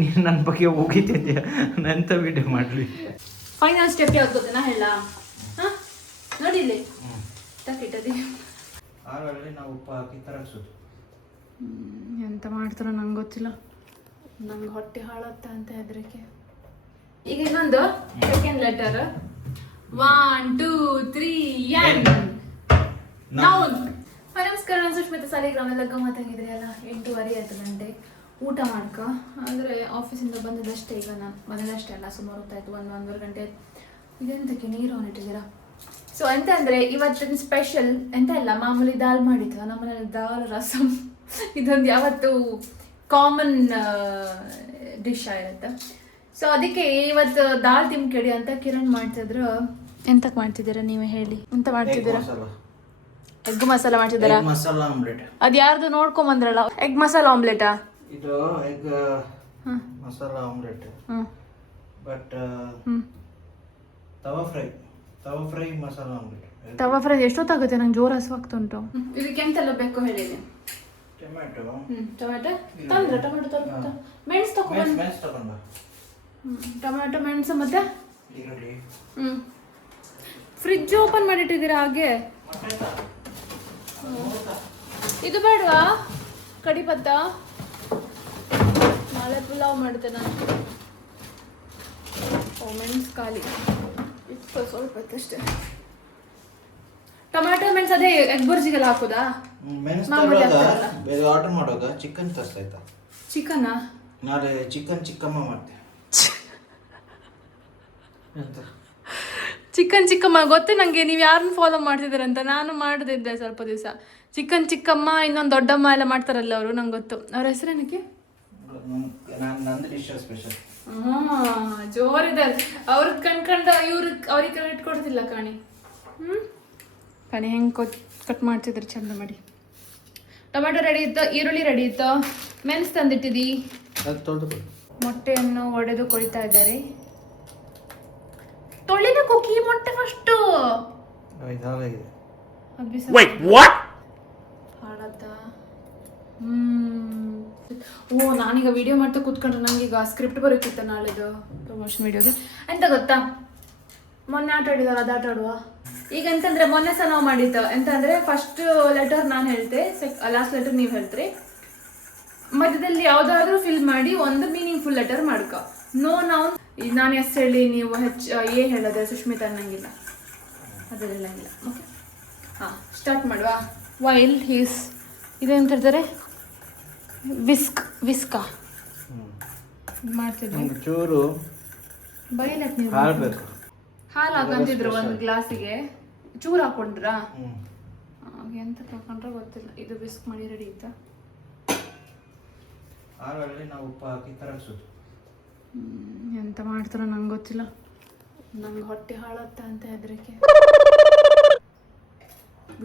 ನೀನು ನನ್ನ ಬಗ್ಗೆ ಹೋಗಿದ್ದೆ ನಂತ ವಿಡಿಯೋ ಮಾಡಲಿ. ಫೈನಲ್ ಸ್ಟೆಪ್ ಯಾವ್ದು ಗೊತ್ತೇನಾ ಹೇಳ? ಹಾಂ ನೋಡಿಲ್ಲಿ ತಕ್ಕಿಟ್ಟದಿ ಆರಲ್ಲಿ ನಾವು ಉಪ್ಪು ಹಾಕಿ ತರಗಿಸೋದು. ಎಂತ ಮಾಡ್ತಾರೋ ನಂಗೆ ಗೊತ್ತಿಲ್ಲ. ನಂಗೆ ಹೊಟ್ಟೆ ಹಾಳತ್ತ ಅಂತ ಹೆದರಿಕೆ. ಈಗ ಇನ್ನೊಂದು ಸೆಕೆಂಡ್ ಲೆಟರ್. 1 2 3 N. ನೌನ್. ನಮಸ್ಕಾರ, ನಾನು ಸುಷ್ಮಿತಾ ಸಾಲಿಗ್ರಾಮ್. ಎಲ್ಲ ಗಮ್ಮತ್ತಾಗಿದ್ರಿ ಅಲ್ಲ. 8:30 ಆಯ್ತು ಗಂಟೆ ಊಟ ಮಾಡ್ಕ. ಆದರೆ ಆಫೀಸಿಂದ ಬಂದದಷ್ಟೇ. ಈಗ ನಾನು ಬಂದದಷ್ಟೇ ಅಲ್ಲ, ಸುಮಾರು ಹೊತ್ತಾಯ್ತು, 1-1.5 ಗಂಟೆ. ಇದೆಂತಕ್ಕೆ ನೀರು ಇಟ್ಟಿದ್ದೀರಾ? ಸೊ ಎಂತ ಅಂದರೆ ಇವತ್ತಿನ ಸ್ಪೆಷಲ್ ಎಂತ ಇಲ್ಲ, ಮಾಮೂಲಿ ದಾಲ್ ಮಾಡಿತ್ತು ನಮ್ಮನೇಲಿ. ದಾಲ್ ರಸಮ್ ಇದೊಂದು ಯಾವತ್ತು ಕಾಮನ್ ಡಿಶ್ ಆಗಿರುತ್ತೆ. ಸೊ ಅದಕ್ಕೆ ಇವತ್ತು ದಾಲ್ ತಿಮ್ಕಡಿ ಅಂತ ಕಿರಣ್ ಮಾಡ್ತಿದ್ರು. ಎಂತಕ್ಕೆ ಮಾಡ್ತಿದ್ದೀರಾ ನೀವೇ ಹೇಳಿ? ಎಂತ ಮಾಡ್ತಿದ್ದೀರಾ? ಎಗ್ ಮಸಾಲ ಮಾಡ್ತಿದ್ದೀರಾ? ಮಸಾಲ ಆಮ್ಲೆಟ್. ಅದು ಯಾರ್ದು ನೋಡ್ಕೊಂಬಂದ್ರಲ್ಲ, ಎಗ್ ಮಸಾಲ ಆಮ್ಲೆಟಾ? ಇದು egg masala omelette. But tawa fry masala omelette. Tawa fry ಎಷ್ಟೊತ್ತಾಗುತ್ತೆ? ನಂಗೆ ಜೋರು ಹಸುವಾಗ್ತುಂಟು. ಇದಕ್ಕೆ ಎಂತೆಲ್ಲ ಬೇಕು ಹೇಳಿ? ಟೊಮ್ಯಾಟೊ. ಟೊಮ್ಯಾಟೊ ತಂದ್ರೆ ಟೊಮ್ಯಾಟೊ ಮೆಣಸು ತಗೊಂಡು. ಟೊಮ್ಯಾಟೊ ಮೆಣಸು ಮತ್ತೆ ಈರುಳ್ಳಿ. ಫ್ರಿಡ್ಜ್ ಓಪನ್ ಮಾಡಿಟ್ಟಿದ್ದೀರಾ ಹಾಗೆ? ಇದು ಬೇಡವಾ ಕಡಿಪತ್ತ? ನಾಳೆ ಪುಲಾವ್ ಮಾಡುತ್ತೆ ನಾನು. ಮೆಣಸು ಖಾಲಿ ಇತ್ತು, ಸ್ವಲ್ಪ ಇತ್ತಷ್ಟೇ. ಟೊಮ್ಯಾಟೊ ಮೆಣಸು ಅದೇ ಎಗ್ ಬುರ್ಜಿಗೆಲ್ಲ ಹಾಕೋದಾ? ಆರ್ಡರ್ ಮಾಡುವಾಗ ಚಿಕನ್ ತರ್ಸಾಯ್ತಾ? ಚಿಕನ್ನಾ? ನಾಳೆ ಚಿಕ್ಕಮ್ಮ ಮಾಡ್ತೀನಿ. ಚಿಕ್ಕಮ್ಮ ಗೊತ್ತು ನನಗೆ. ನೀವು ಯಾರನ್ನ ಫಾಲೋ ಮಾಡ್ತಿದ್ದೀರಂತ. ನಾನು ಮಾಡದಿದ್ದೆ ಸ್ವಲ್ಪ ದಿವಸ. ಚಿಕ್ಕಮ್ಮ, ಇನ್ನೊಂದು ದೊಡ್ಡಮ್ಮ ಎಲ್ಲ ಮಾಡ್ತಾರಲ್ಲ ಅವರು, ನಂಗೆ ಗೊತ್ತು. ಅವ್ರ ಹೆಸರೇನಕ್ಕೆ? ಜೋರಿದ್ದಾರೆ. ಅವ್ರಿಗೆ ಕಣ್ಕಂಡು ಅವ್ರಿಗೆ ಇಟ್ಕೊಡ್ತಿಲ್ಲ ಕಾಣಿ. ಕಾಣಿ ಹೆಂಗೆ ಕಟ್ ಮಾಡ್ತಿದ್ರು ಚಂದ ಮಾಡಿ. ಟೊಮೆಟೊ ರೆಡಿ ಇತ್ತು, ಈರುಳ್ಳಿ ರೆಡಿ ಇತ್ತು, ಮೆಣಸು ತಂದಿಟ್ಟಿದ್ದಿ, ಮೊಟ್ಟೆಯನ್ನು ಒಡೆದು ಕೊಯ್ತಾ ಇದ್ದಾರೆ. ತೊಳಿಬೇಕು ಈ ಮೊಟ್ಟೆ ಫಸ್ಟು. ಹಾಳಾದ. ಓ, ನಾನೀಗ ವಿಡಿಯೋ ಮಾಡ್ತಾ ಕೂತ್ಕೊಂಡ್ರೆ ನಂಗೀಗ ಸ್ಕ್ರಿಪ್ಟ್ ಬರುತ್ತಿತ್ತು ನಾಳೆದು ಪ್ರಮೋಷನ್ ವಿಡಿಯೋಗೆ. ಎಂತ ಗೊತ್ತಾ, ಮೊನ್ನೆ ಆಟ ಆಡಿದಾರ ಅದು ಆಟ ಆಡುವ. ಈಗ ಎಂತಂದ್ರೆ ಮೊನ್ನೆ ಸಹ ನಾವು ಮಾಡಿದ್ದು ಎಂತಂದ್ರೆ ಫಸ್ಟ್ ಲೆಟರ್ ನಾನು ಹೇಳ್ತೆ, ಲಾಸ್ಟ್ ಲೆಟರ್ ನೀವು ಹೇಳ್ತೀರಿ. ಮಧ್ಯದಲ್ಲಿ ಯಾವುದಾದ್ರೂ ಫಿಲ್ ಮಾಡಿ ಒಂದು ಮೀನಿಂಗ್ಫುಲ್ ಲೆಟರ್ ಮಾಡ್ಕೊ. No noun. ನಾನು ಎಸ್ ಹೇಳಿ ನೀವು ಏ ಹೇಳೋದೆ ಸುಷ್ಮಿತಾ ಅನ್ನಂಗಿಲ್ಲ, ಅದೆಲ್ಲ ಹೇಳಂಗಿಲ್ಲ. ಓಕೆ, ಹಾಂ ಸ್ಟಾರ್ಟ್ ಮಾಡುವ. ವೈಲ್ ಹೀಸ್ ಇದೇಂತ ಹೇಳ್ತಾರೆ? ವಿಸ್ಕಾ ಮಾಡ್ತಿದ್ವಿ. ಚೂರು ಬೈಲಟ್ ನೀವು ಹಾಲು ಹಾಕಂತಿದ್ರು ಒಂದು ಗ್ಲಾಸಿಗೆ. ಚೂರು ಹಾಕೊಂಡ್ರಾ? ಎಂತ ಹಾಕೊಂಡ್ರೆ ಗೊತ್ತಿಲ್ಲ. ಇದು ವಿಸ್ಕ್ ಮಾಡಿ ರೆಡಿ ಇತ್ತಾ? ಹಾಲಲ್ಲಿ ನಾವು ಉಪ್ಪು ಹಾಕಿ ತರಗಿಸೋದು. ಎಂತ ಮಾಡ್ತಾರೋ ನಂಗೆ ಗೊತ್ತಿಲ್ಲ. ನಂಗೆ ಹೊಟ್ಟೆ ಹಾಳತ್ತ ಅಂತ ಹೆದರಿಕೆ.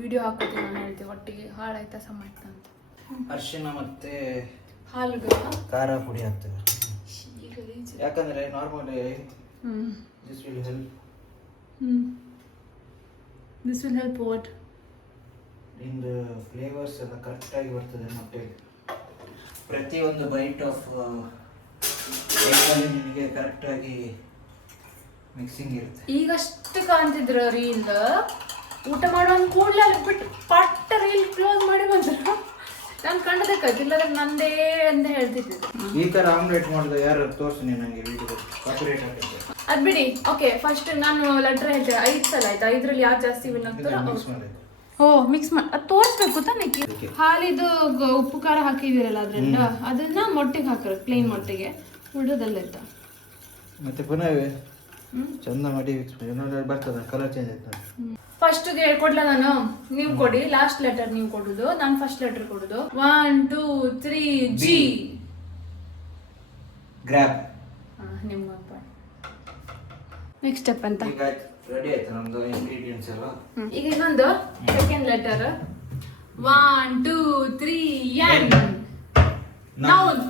ವಿಡಿಯೋ ಹಾಕೋತೀನಿ ನಾನು, ಹೇಳ್ತೀವಿ ಒಟ್ಟಿಗೆ ಹಾಳಾಯ್ತಾ ಸಮಾಯ್ತಾ ಅಂತ. ಅರಿಶಿನ ಮತ್ತೆ ಹಾಲು ಖಾರ ಪುಡಿ ಹಾಕ್ತೇವೆ. ಯಾಕಂದ್ರೆ normally this will help. This will help what? In flavours ಎಲ್ಲ ಕರೆಕ್ಟಾಗಿ ಬರ್ತದೆ ಮೊಟ್ಟೆಗೆ. ಪ್ರತಿಯೊಂದು ಬೈಟ್ ಆಫ್ ನಿಮಗೆ ಕರೆಕ್ಟಾಗಿ ಮಿಕ್ಸಿಂಗ್ ಇರುತ್ತೆ. ಈಗಷ್ಟು ಕಾಣ್ತಿದ್ರು ರೀಲ್. ಊಟ ಮಾಡೋ ಕೂಡಲೇ ಅಲ್ಲಿ ಬಿಟ್ಟು ಪಟ್ಟ ರೀಲ್ ಕ್ಲೋಸ್ ಮಾಡಿ ಬಂದ್ರು. ನಾನು ಕಂಡದಕ್ಕಾಯ್ತು, ಇಲ್ಲದ್ರೆ ನಂದೇ ಅಂತ ಹೇಳ್ತಿದ್ದೆ. ಈ ಥರ ಆಮ್ಲೆಟ್ ಮಾಡಿದ್ರೆ ಯಾರು ತೋರಿಸಿ ನನಗೆ ವಿಡಿಯೋ ಕಾಪಿರೈಟ್ ಹಾಕಿದ್ದೆ. ಅದು ಬಿಡಿ. ಓಕೆ, ಫಸ್ಟ್ ನಾನು ಲೆಟ್ರ್ ಹೇಳ್ತೇನೆ. 5 ಸಲ ಆಯ್ತಾ? 5ರಲ್ಲಿ ಯಾರು ಜಾಸ್ತಿ ವಿನ್ ಆಗ್ತಾರೋ ಮಿಕ್ಸ್ ಮಾಡಿ ಅದು ತೋರಿಸ್ಬೇಕು ತಾನೆ. ಹಾಲಿದು ಉಪ್ಪು ಖಾರ ಹಾಕಿದಿರಲ್ಲ ಅದ್ರಿಂದ ಅದನ್ನ ಮೊಟ್ಟೆಗೆ ಹಾಕಿರೋದು, ಪ್ಲೇನ್ ಮೊಟ್ಟೆಗೆ. ಉಳಿದಲ್ಲ ಇತ್ತ ಮತ್ತೆ ಪುನಃ ಚಂದ ಮಾಡಿ ಮಿಕ್ಸ್ ಮಾಡಿ ಬರ್ತದೆ, ಕಲರ್ ಚೇಂಜ್ ಆಯ್ತು. ಫಸ್ಟ್ ಕೊಡ್ಲಾ ನಾನು? ನೀವು ಕೊಡಿ. ಲಾಸ್ಟ್ ಲೆಟರ್ ನೀವು ಕೊಡುದು, ನಾನು ಫಸ್ಟ್ ಲೆಟರ್ ಕೊಡುದು. 1 2 3 G. ಗ್ರ್ಯಾಬ್. ನಿಮ್ಮ ನೆಕ್ಸ್ಟ್ ಸ್ಟೆಪ್ ಅಂತ ರೆಡಿ ಆಯ್ತು ನಮ್ದು ಇಂಗ್ರೀಡಿಯೆಂಟ್ಸ್ ಎಲ್ಲ. ಈಗ ಇನ್ನೊಂದು ಸೆಕೆಂಡ್ ಲೆಟರ್. 1 2 3 N. ನೌನ್.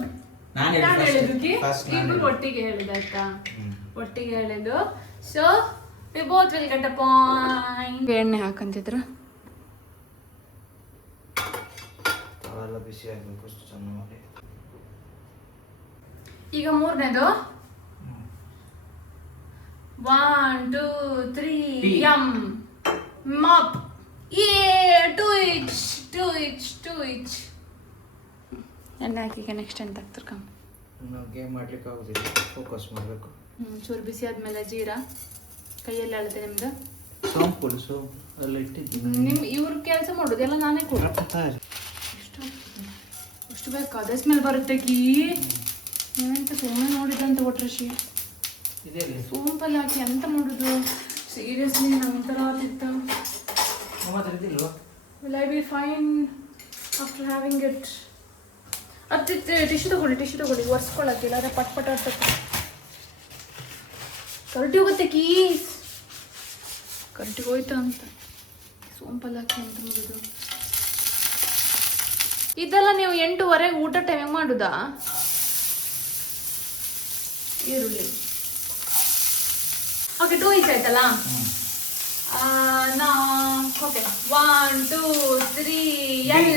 ನಾನು ಹೇಳಿದ್ದಕ್ಕೆ ಇಬ್ಬರು ಒಟ್ಟಿಗೆ ಹೇಳಿದಾಯ್ತಾ? ಒಟ್ಟಿಗೆ ಹೇಳಿದ್ದು. So we both will get a point. ಎಣ್ಣೆ ಹಾಕಂತಿದ್ರು. ಅವೆಲ್ಲ ಬಿಸಿ ಆಗಬೇಕು ಅಷ್ಟು ಚೆಂದ ಮಾಡಿ. ಈಗ ಮೂರನೇದು 1 2 3 P. ಯಮ್ ಮಾಪ್ ಏ 2 each ಎಣ್ಣೆ ಹಾಕಿಗೆ ನೆಕ್ಸ್ಟ್ ಅಂತ ಹಾಕ್ತಿರ್ಕಮ್ಮ. ನಾವು ಗೇಮ್ ಮಾಡ್ಲಿಕ್ಕೆ ಆಗೋದಿಲ್ಲ, ಫೋಕಸ್ ಮಾಡಬೇಕು. ಚೂರು ಬಿಸಿ ಆದ್ಮೇಲೆ ಜೀರಾ ಕೈಯಲ್ಲಿ ಅಳತೆ ನಿಮ್ದು ಸೋಂಪು ಎಲ್ಲ ಇಟ್ಟಿದ್ದೀನಿ. ಇವ್ರ ಕೆಲಸ ಮಾಡೋದು ಎಲ್ಲ ನಾನೇ ಕೊಡ. ಎಷ್ಟು ಬೇಕು ಅದೇ ಸ್ಮೆಲ್ ಬರುತ್ತೆ ಕೀ. ನೀವೆಂತ ಸುಮ್ಮನೆ ನೋಡಿದಂತ ಒಟ್ರಶಿ ಸೋಂಪಲ್ಲಿ ಹಾಕಿ ಎಂತ ಮಾಡುದು ಸೀರಿಯಸ್ಲಿ ನಂಗೆ ಒಂಥರ ಆಗ್ತಿತ್ತ. Will I be fine after having it? ಅದು ಟಿಶ್ಯೂ ತಗೊಳ್ಳಿ ಒರೆಸ್ಕೊಳ್ಳಕ್ಕಿಲ್ಲ, ಅದೇ ಪಟ್ ಪಟ್ ಆಗ್ತದೆ. ಕರಟಿ ಹೋಗುತ್ತೆ ಕೀಸ್, ಕರಟಿಗೆ ಹೋಯ್ತು ಅಂತ ಸೋಂಪಲ್ಲಿ ಹಾಕಿ ಅಂತ ಮಾಡೋದು. ಇದೆಲ್ಲ ನೀವು 8:30 ಊಟ ಟೈಮಿಗೆ ಮಾಡುದಾ? ಈರುಳ್ಳಿ ಓಕೆ 2 each ಆಯ್ತಲ್ಲ. ನಾ ಓಕೆ 1 2 3 L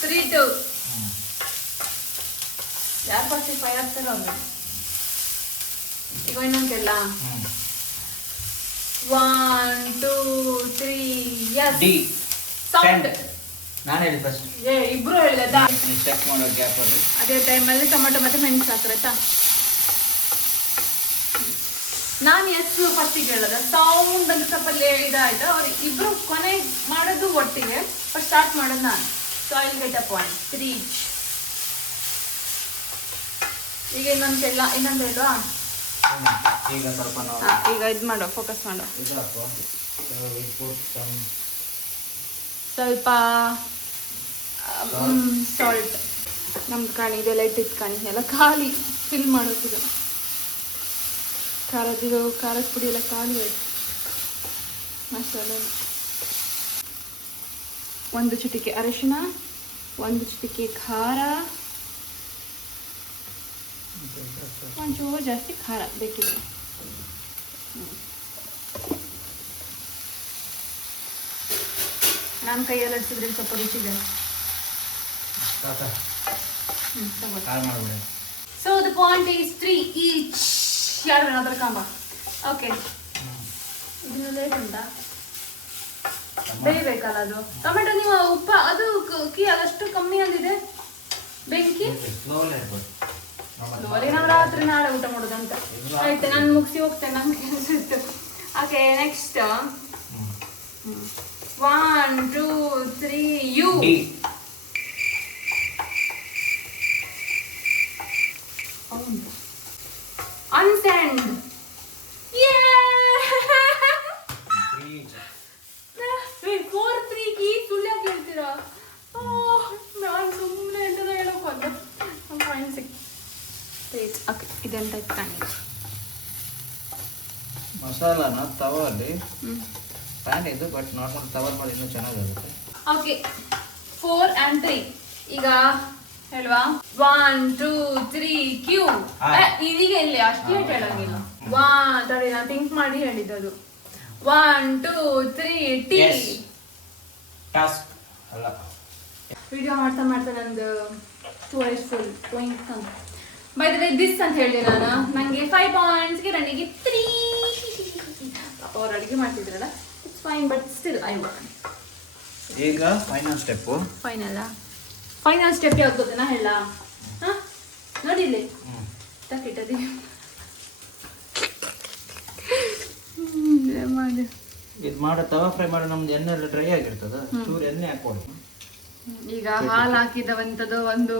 3 2 ಯಾರು ಫಸ್ಟ್ 5 ಆಗ್ತಾರ ಅವ್ರು. ಈಗ ಇನ್ನೊಂದೆಲ್ಲ 1 2 3 S ಸೌಂಡ್ ನಾನು ಹೇಳಿ ಫಸ್ಟ್. ಇಬ್ರು ಹೇಳಿದ ಚೆಕ್ ಮಾಡೋ ಗ್ಯಾಪಲ್ಲಿ ಅದೇ ಟೈಮಲ್ಲಿ ಟೊಮೆಟೊ ಮತ್ತೆ ಮೆಣಸು ಹಾಕ್ತಾರೆ ಆಯ್ತಾ. ನಾನು ಎಷ್ಟು ಫಸ್ಟಿಗೆ ಹೇಳದ ಸೌಂಡ್ ಅಂತ ಸ್ವಲ್ಪ ಇದಾಯ್ತು. ಅವ್ರು ಇಬ್ರು ಕೊನೆ ಮಾಡೋದು ಒಟ್ಟಿಗೆ, ಫಸ್ಟ್ ಸ್ಟಾರ್ಟ್ ಮಾಡೋದು ನಾನು. So I will get a point 3 each. ಈಗ ಇನ್ನೊಂದು ಹೇಳುವ. ಈಗ ಸ್ವಲ್ಪ ನಾವು ಈಗ ಇದು ಮಾಡೋ, ಫೋಕಸ್ ಮಾಡೋ. ಸ್ವಲ್ಪ ಸಾಲ್ಟ್. ನಮ್ದು ಕಾಣಿ ಇದೆಲ್ಲ ಇಟ್ಟಿದ್ದು ಕಾಣಿ ಎಲ್ಲ ಖಾಲಿ ಫಿಲ್ ಮಾಡೋದು. ಖಾರದ ಪುಡಿ ಎಲ್ಲ ಖಾಲಿ ಆಯ್ತು. ಮಸಾಲೆ 1 ಚಿಟಿಕೆ ಅರಿಶಿನ, 1 ಚಿಟಿಕೆ ಖಾರ, ಒಂಚೂರು ಜಾಸ್ತಿ ಖಾರ ಬೇಕಿದೆ. ನಾನು ಕೈಯಲ್ಲಿ ಹಚ್ಚಿದ್ರೆ ಸ್ವಲ್ಪ ರುಚಿದೆ. So the point is 3 each. ಯಾರು ಅದರ ಕಾಂಬ. ಓಕೆ ಇದನ್ನ ಲೇಟ್ ಉಂಟಾ? ಬೇಯಬೇಕಲ್ಲ ಅದು ಟೊಮೆಟೊ. ನೀವು ಉಪ್ಪ ಅದು ಕೀ ಅದಷ್ಟು ಕಮ್ಮಿ ಅಂದಿದೆ ಬೆಂಕಿ. ನಾವು ರಾತ್ರಿ ನಾಳೆ ಊಟ ಮಾಡೋದಂತ ಆಯ್ತು. ನಾನು ಮುಗಿಸಿ ಹೋಗ್ತೇನೆ, ನಮ್ಗೆ ಕೆಲಸ ಇತ್ತು. Okay next 1 2 3 U unsend. Wait 4 3 key ಸುಳ್ಳು ಹೇಳ್ತೀರಾ? ನಾನು ಸುಮ್ಮನೆ ಎಂತದ ಹೇಳೋಕೆ ಫೈನ್ ಸಿಕ್. ಓಕೆ ಇದೆಂತ ಇಟ್ಕೊಂಡಿಲ್ಲ ಮಸಾಲಾನ ತವಲ್ಲಿ ಪ್ಯಾನ್ ಇದು, ಬಟ್ ನಾರ್ಮಲ್ ತವರ್ ಮಾಡಿ ಇನ್ನೂ ಚೆನ್ನಾಗಿರುತ್ತೆ. ಓಕೆ 4 and 3 ಈಗ ಹೇಳುವಾ. 1 2 3 Q. ಇದೀಗ ಇಲ್ಲಿ ಅಷ್ಟು ಲೇಟ್ ಹೇಳಂಗಿಲ್ಲ. ತಡಿ ನಾನು ಥಿಂಕ್ ಮಾಡಿ ಹೇಳಿದ್ದು. 1 2 3 T. ಟಾಸ್ಕ್ ಅಲ್ಲ, ವಿಡಿಯೋ ಮಾಡ್ತಾ ನಂದು 2 eyes full point ಅಂತ. ಬೈ ದ ವೇ ದಿಸ್ ಅಂತ ಹೇಳಿ ನಾನು ನನಗೆ 5 ಪಾಯಿಂಟ್ಸ್ಗೆ ರನ್ನಿಗೆ 3. ಅವ್ರು ಅಡುಗೆ ಮಾಡ್ತಿದ್ರಲ್ಲ, it's fine, but still I want. ಈಗ ಫೈನಲ್ ಸ್ಟೆಪ್ಪು. ಫೈನಲ್ ಸ್ಟೆಪ್ ಯಾವ್ದು ಗೊತ್ತೇನಾ ಹೇಳ? ಹಾಂ ನೋಡಿ ಇಲ್ಲಿ ತಕ್ಕಿಟ್ಟದಿ ಮಾಡಿ ಇದು ಮಾಡೋ ತವಾ ಫ್ರೈ ಮಾಡೋ ನಮ್ದು ಎಣ್ಣೆ ಎಲ್ಲ ಡ್ರೈ ಆಗಿರ್ತದ, ಚೂರು ಎಣ್ಣೆ ಹಾಕ್ಕೊಡು. ಈಗ ಹಾಲು ಹಾಕಿದವಂಥದ್ದು ಒಂದು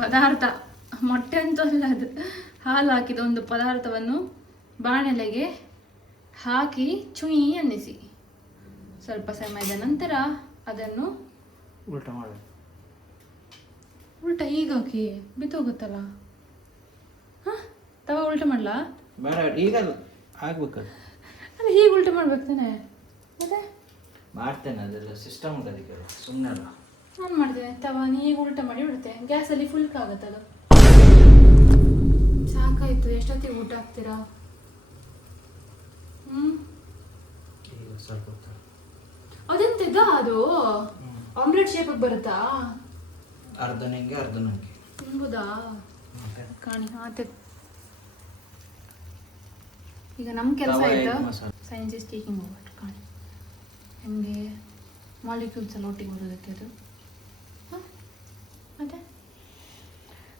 ಪದಾರ್ಥ, ಮೊಟ್ಟೆ ಅಂತ ಅಲ್ಲ ಅದು, ಹಾಲು ಹಾಕಿದ ಒಂದು ಪದಾರ್ಥವನ್ನು ಬಾಣಲೆಗೆ ಹಾಕಿ ಚುಯಿ ಅನ್ನಿಸಿ. ಸ್ವಲ್ಪ ಸಮಯದ ನಂತರ ಅದನ್ನು ಉಲ್ಟಾ ಮಾಡು. ಉಲ್ಟಾ ಈಗ ಹಾಕಿ ಬಿತ್ತೋಗುತ್ತಲ್ಲ. ಹಾಂ ತವ ಉಲ್ಟಾ ಮಾಡಲಾ? ಬೇಡ, ಈಗ ಆಗ್ಬೇಕದು. ಅಲ್ಲ ಹೀಗೆ ಉಲ್ಟಾ ಮಾಡ್ಬೇಕು ತಾನೆ? ಮತ್ತೆ ಮಾಡ್ತೇನೆ, ಅದೆಲ್ಲ ಸಿಸ್ಟಮ್ ಉಂಟು ಅದಕ್ಕೆ, ಸುಮ್ಮನೆ ಅಲ್ಲ. ನಾನು ಮಾಡಿದೆ ತವ, ನೀ ಈಗ ಉಲ್ಟಾ ಮಾಡಿ ಬಿಡುತ್ತೆ. ಗ್ಯಾಸಲ್ಲಿ ಫುಲ್ ಆಗುತ್ತಲ್ಲ. ಸಾಕಾಯ್ತು. ಎಷ್ಟೊತ್ತಿಗೆ ಊಟ ಹಾಕ್ತೀರಾ? ಅದೆಂತಿದ್ದ ಅದು ಆಮ್ಲೆಟ್ ಶೇಪಿಗೆ ಬರುತ್ತಾ? ಅರ್ಧ ನಿಂಗೆ ಅರ್ಧ ನನಗೆ. ತಿನ್ಬೋದಾ ಕಾಣಿ ಆತ. ಈಗ ನಮ್ಮ ಕೆಲಸ ಆಯ್ತು. ಸೈನ್ಸ್ ಇಸ್ ಟೇಕಿಂಗ್ ಓವರ್ ಕಾಣಿ. ಹೆಂಗೆ ಮಾಲಿಕ್ಯೂಲ್ಸ್ ಎಲ್ಲ ಒಟ್ಟಿಗೆ ಬರೋದಕ್ಕೆ ಅದು. ಮತ್ತೆ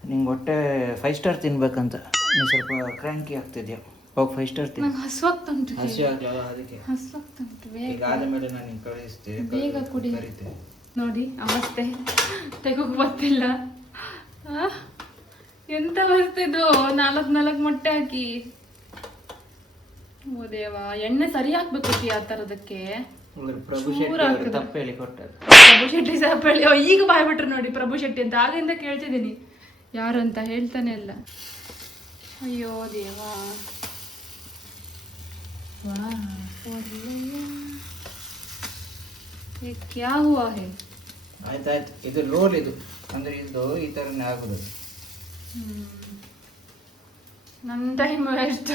ನಿಂಗೆ ಹೊಟ್ಟೆ 5 ಸ್ಟಾರ್ ತಿನ್ಬೇಕಂತ ನೀನು ಸ್ವಲ್ಪ ಕ್ರ್ಯಾಂಕಿ ಆಗ್ತಿದ್ಯಾ. ಹೋಗಿ 5 ಸ್ಟಾರ್ ತಿನ್ನು. ನಂಗೆ ಹಸುವಾಗ್ತುಂಟು. ಹಸಿ ಆಗಲ್ಲ ಅದಕ್ಕೆ. ಹಸುವಾಗ್ತುಂಟು. ಈಗ ಆದಮೇಲೆ ನಾನು ನಿಂಗೆ ಕಳಿಸ್ತೇನೆ. ಬೇಗ ಕುಡಿ. ಕರಿತೆ ನೋಡಿ ಅವಸ್ಥೆ ತೆಗೋಕ್ ಬರ್ತಿಲ್ಲ. ಎಂತ ಅವಸ್ಥೆ ಇದು. 4 ಮೊಟ್ಟೆ ಹಾಕಿ. ಓ ದೇವ, ಎಣ್ಣೆ ಸರಿ ಹಾಕ್ಬೇಕು ಆ ಥರದಕ್ಕೆ. ಪ್ರಭು ಶೆಟ್ಟಿ ಅವರು ತಪ್ಪು ಹೇಳಿ ಕೊಟ್ಟರು. ಪ್ರಭು ಶೆಟ್ಟಿ ಸಾಪ್ ಹೇಳಿ ಈಗ ಬಾಯ್ಬಿಟ್ರು ನೋಡಿ ಪ್ರಭು ಶೆಟ್ಟಿ ಅಂತ. ಆಗಿಂದ ಕೇಳ್ತಿದ್ದೀನಿ ಯಾರು ಅಂತ, ಹೇಳ್ತಾನೆ ಇಲ್ಲ. ಅಯ್ಯೋ ದೇವ. ಕ್ಯಾ ಹುವಾ ಹೇ? ಆಯ್ತಾಯ್ತು, ಇದು ರೋಲ್ ಇದು ಅಂದ್ರೆ ಇದು ಈ ಥರನೇ ಆಗುದು. ನನ್ನ ಟೈಮ್ ವೇಸ್ಟ್.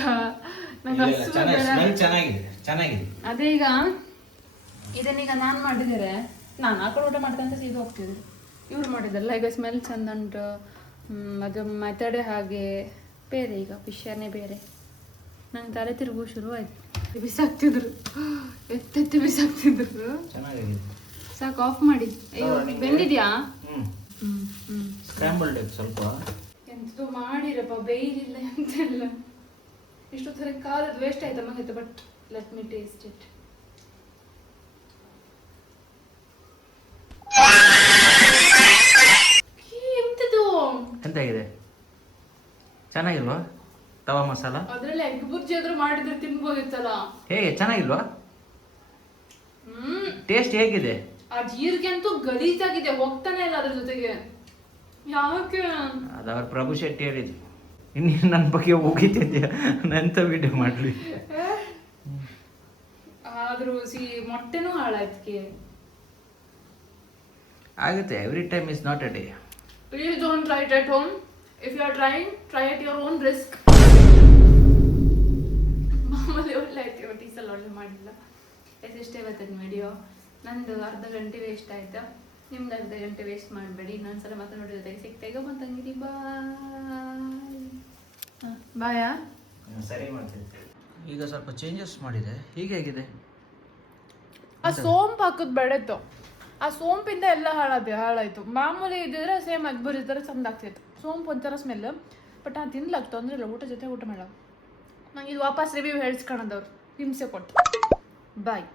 ಚೆನ್ನಾಗಿದೆ. ಅದೇ ಈಗ ಇದನ್ನೀಗ ನಾನು ಮಾಡಿದರೆ ನಾನು ಆ ಕಡೆ ಊಟ ಮಾಡ್ತೇನೆ ಅಂತ ಸೀದಾ ಹೋಗ್ತಿದ್ರು. ಇವ್ರು ಮಾಡಿದಾರಲ್ಲ ಈಗ ಸ್ಮೆಲ್ ಚಂದ ಉಂಟು. ಅದು ಮೆಥಡೇ ಹಾಗೆ ಬೇರೆ. ಈಗ ವಿಷಯನೇ ಬೇರೆ. ನಂಗೆ ತಲೆ ತಿರುಗು ಶುರು ಆಯ್ತು. ಬಿಸಾಕ್ತಿದ್ರು, ಎತ್ತೆತ್ತಿ ಬಿಸಾಕ್ತಿದ್ರು. ಚೆನ್ನಾಗಿದೆ. ಸಾಕು, ಆಫ್ ಮಾಡಿ. ಅಯ್ಯೋ ಬೆಂದಿದ್ಯಾ? ಸ್ಕ್ರಾಂಬಲ್ಡ್ ಎಗ್ ಸ್ವಲ್ಪ ಎಂತೂ ಮಾಡಿರಪ್ಪ, ಬೇಯ್ದಿಲ್ಲ ಎಂತೆಲ್ಲ. ಇಷ್ಟು ಥರ ಕಾಲದ ವೇಸ್ಟ್ ಆಯ್ತಾ ಮಗೈತೆ. But let me taste it. ಎಂತದು? ಎಂತಾಗಿದೆ? ಚೆನ್ನಾಗಿಲ್ವಾ ತವಾ ಮಸಾಲ? ಅದ್ರಲ್ಲಿ ಎಗ್ ಬುರ್ಜಿ ಆದ್ರೂ ಮಾಡಿದ್ರೆ ತಿನ್ಬೋದಿತ್ತಲ್ಲ. ಹೇಗೆ ಚೆನ್ನಾಗಿಲ್ವಾ? ಟೇಸ್ಟ್ ಹೇಗಿದೆ? ಆ ಜೀರಿಗೆ ಅಂತೂ ಗಲೀಜಾಗಿದೆ, ಹೋಗ್ತಾನೆ ಇಲ್ಲ ಅದ್ರ ಜೊತೆಗೆ. ಯಾಕೆ? ಅದು ಅವ್ರ ಪ್ರಭು ಶೆಟ್ಟಿ ಹೇಳಿದ್ರು. ಇನ್ನೇನು ನನ್ನ ಬಗ್ಗೆ ಹೋಗಿದ್ಯಾ ನಂತ ವಿಡಿಯೋ ಮಾಡ್ಲಿ. ಆದ್ರೂ ಮೊಟ್ಟೆನೂ ಹಾಳಾಯ್ತಕ್ಕೆ. ಆಗುತ್ತೆ. Every time is not a day. Please don't try it at home. If you are trying, try at your own risk. ಮಾಮೂಲಿ ಒಳ್ಳೆ ಆಯ್ತು, ಈ ಸಲ ಒಳ್ಳೆ ಮಾಡಿಲ್ಲ. ಎಷ್ಟೇ ಇವತ್ತಿನ ವಿಡಿಯೋ. ನಂದು ಅರ್ಧ ಗಂಟೆ ವೇಸ್ಟ್ ಆಯ್ತಾ, ನಿಮ್ದು ಅರ್ಧ ಗಂಟೆ ವೇಸ್ಟ್ ಮಾಡಬೇಡಿ. ಇನ್ನೊಂದ್ಸಲ ಮತ್ತೆ ನೋಡಿ ಜೊತೆಗೆ ಸಿಗ್ತೇಗ ಬಂತಂಗಿರಿ. ಬಾಯಾ ಸರಿ ಮಾಡ್ತಿದ್ದೆ. ಈಗ ಸ್ವಲ್ಪ ಚೇಂಜಸ್ ಮಾಡಿದೆ. ಹೀಗೆ ಹೇಗಿದೆ? ಆ ಸೋಂಪು ಹಾಕೋದು ಬೆಳೆತು. ಆ ಸೋಂಪಿಂದ ಎಲ್ಲ ಹಾಳಾಯ್ತು. ಮಾಮೂಲಿ ಇದ್ದಿದ್ರೆ ಸೇಮ್ ಅಕ್ಬರ್ ಥರ ಚಂದ ಆಗ್ತಿತ್ತು. ಸೋಂಪು ಒಂಥರ ಸ್ಮೆಲ್. ಬಟ್ ನಾನು ತಿನ್ಲಾಕ್ ತೊಂದರೆ ಇಲ್ಲ. ಊಟ ಜೊತೆ ಊಟ ಮಾಡೋ ನಂಗೆ ಇದು ವಾಪಸ್ ರಿವ್ಯೂ ಹೇಳ್ಸ್ಕೊಳದವ್ರು ಹಿಂಸೆ ಕೊಟ್ಟು. ಬಾಯ್.